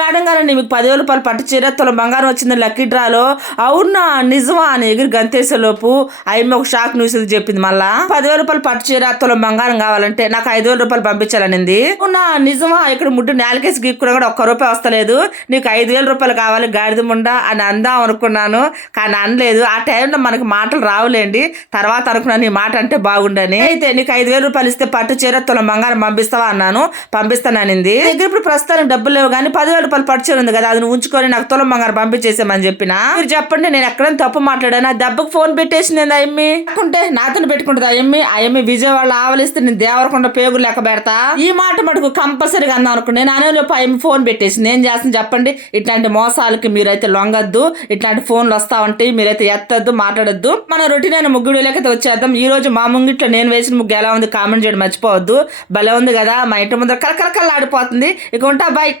Madam గారండి మీకు పదివేల రూపాయలు పట్టు చీర తులం బంగారం వచ్చింది లక్కీ డ్రాలో. అవునా నిజమా అని ఎగిరి గంతేసే లోపు అయ్యమ్మ ఒక షాక్ న్యూస్ ఇది చెప్పింది మళ్ళా. పదివేల రూపాయలు పట్టు చీర తులం బంగారం కావాలంటే నాకు ఐదు వేల రూపాయలు పంపించాలనింది. అవునా నిజమా? ఇక్కడ ముడ్డు నేలకేసి గీక్కున్నా కూడా ఒక్క రూపాయి వస్తలేదు. నీకు ఐదు వేల రూపాయలు కావాలి గాడిద ముండా అని అందాం అనుకున్నాను. కానీ అనలేదు. ఆ టైంలో మనకి మాటలు రావులేండి. తర్వాత అనుకున్నాను నీ మాట అంటే బాగుండని. అయితే నీకు ఐదు వేల రూపాయలు ఇస్తే పట్టు చీర తులం బంగారం పంపిస్తావా అన్నాను. పంపిస్తాననింది. నీ దగ్గర ఇప్పుడు ప్రస్తుతానికి డబ్బులు లేవు కానీ పదివేల రూపాయలు పర్చర్ ఉంది కదా అది నువ్వు ఉంచుకొని నాకు తులం బంగారం పంపించేసామని చెప్పిన? మీరు చెప్పండి నేను ఎక్కడైనా తప్పు మాట్లాడాను? ఆ దెబ్బకు ఫోన్ పెట్టేసింది ఏంది అయ్యమ్మి అనుకుంటే నాతో పెట్టుకుంటుంది అయ్యమ్మి అయ్యమ్మి విజయవాడ ఆవలిస్తే నేను దేవరకొండ పేగులు లెక్క పెడతా. ఈ మాట మటుకు కంపల్సరీగా అందాం అనుకుంటే నేను అనేలోపు అయ్యమ్మి ఫోన్ పెట్టేసింది. ఏం చేస్తాను చెప్పండి. ఇట్లాంటి మోసాలకి మీరైతే లొంగద్దు. ఇట్లాంటి ఫోన్లు వస్తా ఉంటాయి. మీరైతే ఎత్తద్దు మాట్లాడొద్దు. మన రొటీన్ అయిన ముగ్గురు లేకపోతే వచ్చేద్దాం. ఈ రోజు మా ముంగిట్లో నేను వేసిన ముగ్గు ఎలా ఉంది కామెంట్ చేయడం మర్చిపోవద్దు. భలే ఉంది కదా మా ఇంటి ముందర కలకలకల్లాడిపోతుంది ఇక ఉంటా బాయ్